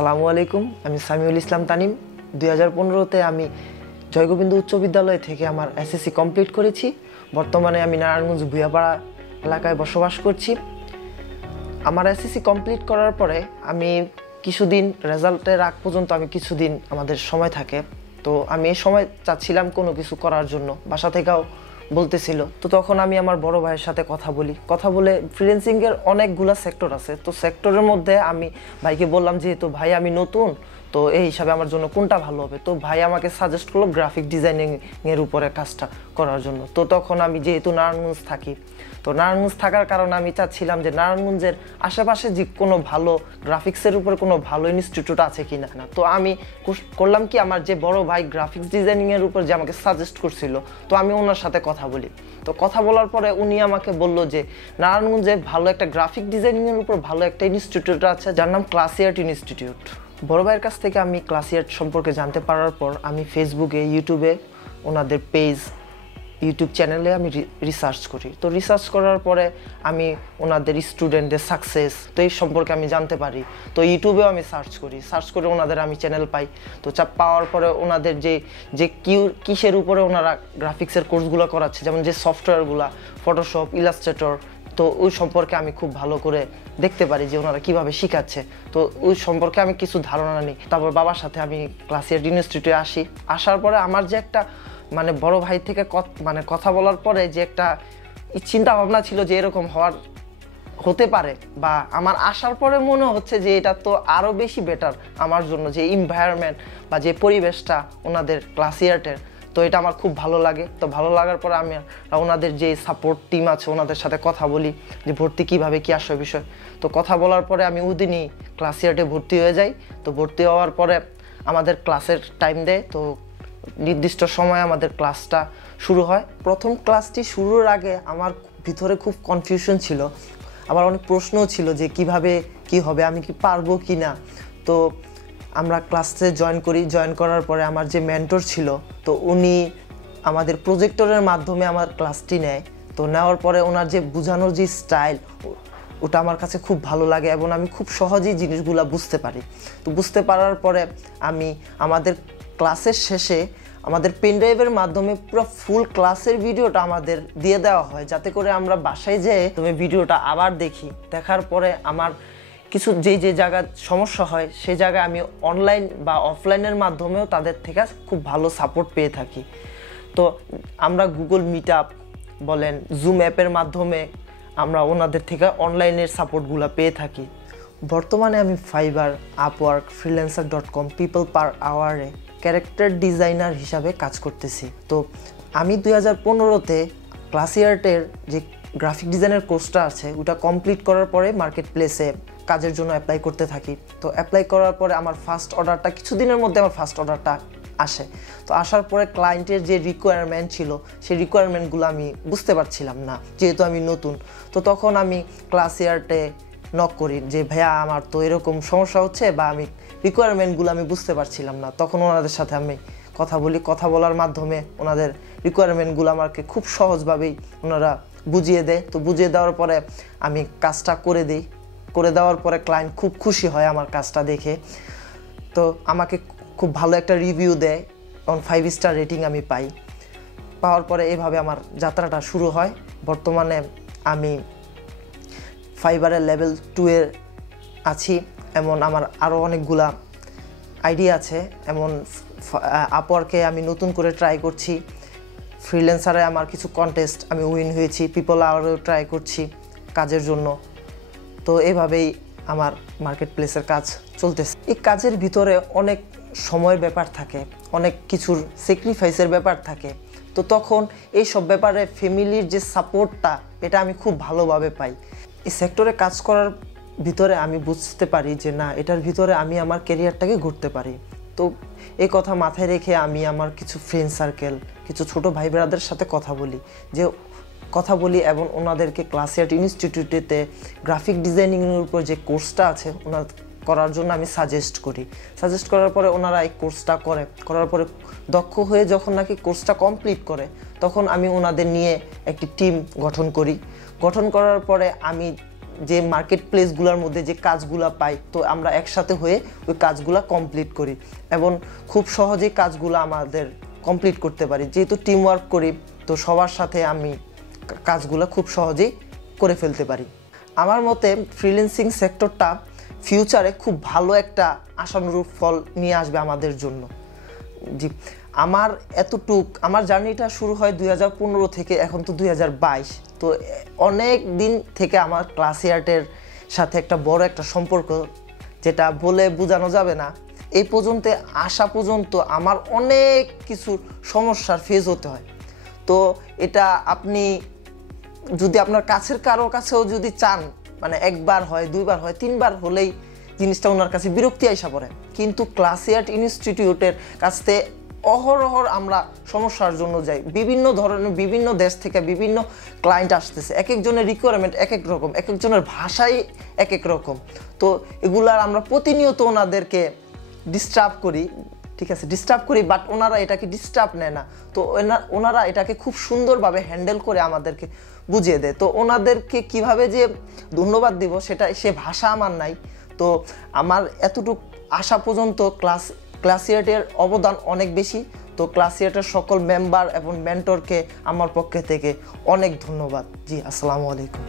আসসালামু আলাইকুম, আমি সামিউল ইসলাম তানিম। 2015-তে আমি জয়গোবিন্দ উচ্চ বিদ্যালয় থেকে আমার এসএসসি কমপ্লিট করেছি। বর্তমানে আমি নারায়ণগঞ্জ ভুয়াপাড়া এলাকায় বসবাস করছি। আমার এসএসসি কমপ্লিট করার পরে আমি কিছুদিন রেজাল্টের আগ পর্যন্ত আমি কিছুদিন আমাদের সময় থাকে, তো আমি এই সময় চাচ্ছিলাম কোনো কিছু করার জন্য, বাসা থেকেও বলতেছিল। তো তখন আমি আমার বড় ভাইয়ের সাথে কথা বলে ফ্রিল্যান্সিংয়ের অনেকগুলা সেক্টর আছে, তো সেক্টরের মধ্যে আমি ভাইকে বললাম যেহেতু ভাই আমি নতুন, তো এই হিসাবে আমার জন্য কোনটা ভালো হবে। তো ভাই আমাকে সাজেস্ট করলো গ্রাফিক ডিজাইনিংয়ের উপরে কাজটা করার জন্য। তো তখন আমি যেহেতু নারায়ণগঞ্জ থাকি, তো নারায়ণগঞ্জ থাকার কারণে আমি চাচ্ছিলাম যে নারায়ণগঞ্জের আশেপাশে যে কোনো ভালো গ্রাফিক্সের উপরে কোনো ভালো ইনস্টিটিউট আছে কি না। তো আমি করলাম কি, আমার যে বড় ভাই গ্রাফিক্স ডিজাইনিংয়ের উপর যে আমাকে সাজেস্ট করছিল, তো আমি ওনার সাথে কথা বলি। তো কথা বলার পরে উনি আমাকে বললো যে নারায়ণগঞ্জে ভালো একটা গ্রাফিক ডিজাইনিংয়ের উপর ভালো একটা ইনস্টিটিউট আছে, যার নাম ক্লাসিয়ার্ট ইনস্টিটিউট। বড় ভাইয়ের কাছ থেকে আমি ক্লাসিয়ার্ট সম্পর্কে জানতে পারার পর আমি ফেসবুকে, ইউটিউবে ওনাদের পেজ, ইউটিউব চ্যানেলে আমি রিসার্চ করি। তো রিসার্চ করার পরে আমি ওনাদের স্টুডেন্টদের সাকসেস তো এই সম্পর্কে আমি জানতে পারি। তো ইউটিউবেও আমি সার্চ করে ওনাদের আমি চ্যানেল পাই। তো পাওয়ার পরে ওনাদের যে কিসের উপরে ওনারা গ্রাফিক্সের কোর্সগুলো করাচ্ছে, যেমন যে সফটওয়্যারগুলো ফটোশপ, ইলাস্ট্রেটর, তো ওই সম্পর্কে আমি খুব ভালো করে দেখতে পারি যে ওনারা কীভাবে শেখাচ্ছে। তো ওই সম্পর্কে আমি কিছু ধারণা নিই। তারপর বাবার সাথে আমি ক্লাসিয়ার্ট ইনস্টিটিউটে আসার পরে আমার যে একটা বড় ভাই থেকে কথা বলার পরে যে একটা চিন্তা ভাবনা ছিল যে এরকম হতে পারে, বা আমার আসার পরে মনে হচ্ছে যে এটা তো আরও বেশি বেটার আমার জন্য, যে এনভায়রনমেন্ট বা যে পরিবেশটা ওনাদের ক্লাসিয়ার্টের, তো এটা আমার খুব ভালো লাগে। তো ভালো লাগার পরে আমি ওনাদের যে সাপোর্ট টিম আছে ওনাদের সাথে কথা বলি যে ভর্তি কীভাবে কী আসবে বিষয়। তো কথা বলার পরে আমি ওদিনই ক্লাসিয়ার্টে ভর্তি হয়ে যাই। তো ভর্তি হওয়ার পরে আমাদের ক্লাসের টাইম দেয়, তো নির্দিষ্ট সময় আমাদের ক্লাসটা শুরু হয়। প্রথম ক্লাসটি শুরুর আগে আমার ভিতরে খুব কনফিউশন ছিল, আবার অনেক প্রশ্নও ছিল যে কিভাবে কি হবে, আমি কি পারবো কি না। তো আমরা ক্লাসে জয়েন করার পরে আমার যে মেন্টর ছিল, তো উনি আমাদের প্রজেক্টরের মাধ্যমে আমার ক্লাসটি নেয়। তো নেওয়ার পরে ওনার যে বোঝানোর যে স্টাইল, ওটা আমার কাছে খুব ভালো লাগে এবং আমি খুব সহজেই জিনিসগুলো বুঝতে পারি। তো বুঝতে পারার পরে আমি আমাদের ক্লাসের শেষে আমাদের পেনড্রাইভের মাধ্যমে পুরো ফুল ক্লাসের ভিডিওটা আমাদের দিয়ে দেওয়া হয়, যাতে করে আমরা বাসায় যেয়ে ভিডিওটা আবার দেখার পরে আমার কিছু যে জায়গায় সমস্যা হয় সেই জায়গায় আমি অনলাইন বা অফলাইনের মাধ্যমেও তাদের থেকে খুব ভালো সাপোর্ট পেয়ে থাকি। তো আমরা গুগল মিট আপ বলেন, জুম অ্যাপের মাধ্যমে আমরা ওনাদের থেকে অনলাইনের সাপোর্টগুলো পেয়ে থাকি। বর্তমানে আমি Fiverr, Upwork, freelancer.com, people per আওয়ারে ক্যারেক্টার ডিজাইনার হিসাবে কাজ করতেছি। তো আমি 2015-তে ক্লাসিয়ার্টের যে গ্রাফিক ডিজাইনের কোর্সটা আছে ওটা কমপ্লিট করার পরে মার্কেট প্লেসে কাজের জন্য অ্যাপ্লাই করতে থাকি। তো অ্যাপ্লাই করার পরে আমার ফার্স্ট অর্ডারটা কিছুদিনের মধ্যে আসে। তো আসার পরে ক্লায়েন্টের যে রিকোয়ারমেন্ট ছিল সেই রিকোয়ারমেন্টগুলো আমি বুঝতে পারছিলাম না, যেহেতু আমি নতুন। তো তখন আমি ক্লাসিয়ার্টে নক করি যে ভাইয়া আমার তো এরকম সমস্যা হচ্ছে, বা আমি রিকোয়ারমেন্টগুলো আমি বুঝতে পারছিলাম না। তখন ওনাদের সাথে আমি কথা বলার মাধ্যমে ওনাদের রিকোয়ারমেন্টগুলো আমাকে খুব সহজভাবেই ওনারা বুঝিয়ে দেয়। তো বুঝিয়ে দেওয়ার পরে আমি কাজটা করে দেওয়ার পরে ক্লায়েন্ট খুব খুশি হয় আমার কাজটা দেখে। তো আমাকে খুব ভালো একটা রিভিউ দেয় এবং 5 স্টার রেটিং আমি পাওয়ার পরে এইভাবে আমার যাত্রাটা শুরু হয়। বর্তমানে আমি ফাইবারের লেভেল 2-এর আছি, এমন আমার আরও অনেকগুলা আইডিয়া আছে। এমন আপওয়ার্কে আমি নতুন করে ট্রাই করছি, ফ্রিল্যান্সারে আমার কিছু কন্টেস্ট আমি উইন হয়েছি, পিপল আওয়ারেও ট্রাই করছি কাজের জন্য। তো এইভাবেই আমার মার্কেট প্লেসের কাজ চলতেছে। এই কাজের ভিতরে অনেক সময়ের ব্যাপার থাকে, অনেক কিছুর স্যাক্রিফাইসের ব্যাপার থাকে। তো তখন এই সব ব্যাপারে ফ্যামিলির যে সাপোর্টটা, এটা আমি খুব ভালোভাবে পাই। এই সেক্টরে কাজ করার ভিতরে আমি বুঝতে পারি যে না, এটার ভিতরে আমি আমার ক্যারিয়ারটাকে গড়তে পারি। তো এই কথা মাথায় রেখে আমি আমার কিছু ফ্রেন্ড সার্কেল, কিছু ছোট ভাই ব্রাদারের সাথে কথা বলি এবং ওনাদেরকে ক্লাসিয়ার্ট ইনস্টিটিউটেতে গ্রাফিক ডিজাইনিংয়ের উপর যে কোর্সটা আছে করার জন্য আমি সাজেস্ট করার পরে ওনারা এই কোর্সটা করার পরে দক্ষ হয়ে যখন নাকি কোর্সটা কমপ্লিট করে, তখন আমি ওনাদের নিয়ে একটি টিম গঠন করার পরে আমি যে মার্কেট প্লেসগুলোর মধ্যে যে কাজগুলো পাই, তো আমরা একসাথে হয়ে ওই কাজগুলো কমপ্লিট করি এবং খুব সহজেই কাজগুলো আমাদের কমপ্লিট করতে পারি। যেহেতু টিম ওয়ার্ক করি, তো সবার সাথে আমি কাজগুলো খুব সহজেই করে ফেলতে পারি। আমার মতে ফ্রিল্যান্সিং সেক্টরটা ফিউচারে খুব ভালো একটা আশানুরূপ ফল নিয়ে আসবে আমাদের জন্য। জি, আমার জার্নিটা শুরু হয় 2015 থেকে, এখন তো 2022। তো অনেক দিন থেকে আমার ক্লাসিয়ার্টের সাথে একটা বড় একটা সম্পর্ক, যেটা বলে বোঝানো যাবে না। এই পর্যন্ত আসা পর্যন্ত আমার অনেক কিছু সমস্যার ফেস হতে হয়। তো এটা আপনি যদি আপনার কাছের কারো কাছেও যদি চান, মানে একবার হয়, দুইবার হয়, তিনবার হলেই জিনিসটা ওনার কাছে বিরক্তি আইসা পড়ে। কিন্তু ক্লাসিয়ার্ট ইনস্টিটিউটের কাছে অহরহর আমরা সমস্যার জন্য যাই। বিভিন্ন ধরনের বিভিন্ন দেশ থেকে বিভিন্ন ক্লায়েন্ট আসতেছে, এক একজনের রিকোয়ারমেন্ট এক এক রকম, এক একজনের ভাষাই এক এক রকম। তো এগুলার আমরা প্রতিনিয়ত ওনাদেরকে ডিস্টার্ব করি, ঠিক আছে, ডিস্টার্ব করি, বাট ওনারা এটাকে ডিস্টার্ব নেয় না। তো ওনারা এটাকে খুব সুন্দরভাবে হ্যান্ডেল করে আমাদেরকে বুঝিয়ে দেয়। তো ওনাদেরকে কিভাবে যে ধন্যবাদ দিব সে ভাষা আমার নাই। তো আমার এতটুকু আসা পর্যন্ত ক্লাসিয়ার্টের অবদান অনেক বেশি। তো ক্লাসিয়ার্টের সকল মেম্বার এবং মেন্টরকে আমার পক্ষ থেকে অনেক ধন্যবাদ। জি, আসসালামু আলাইকুম।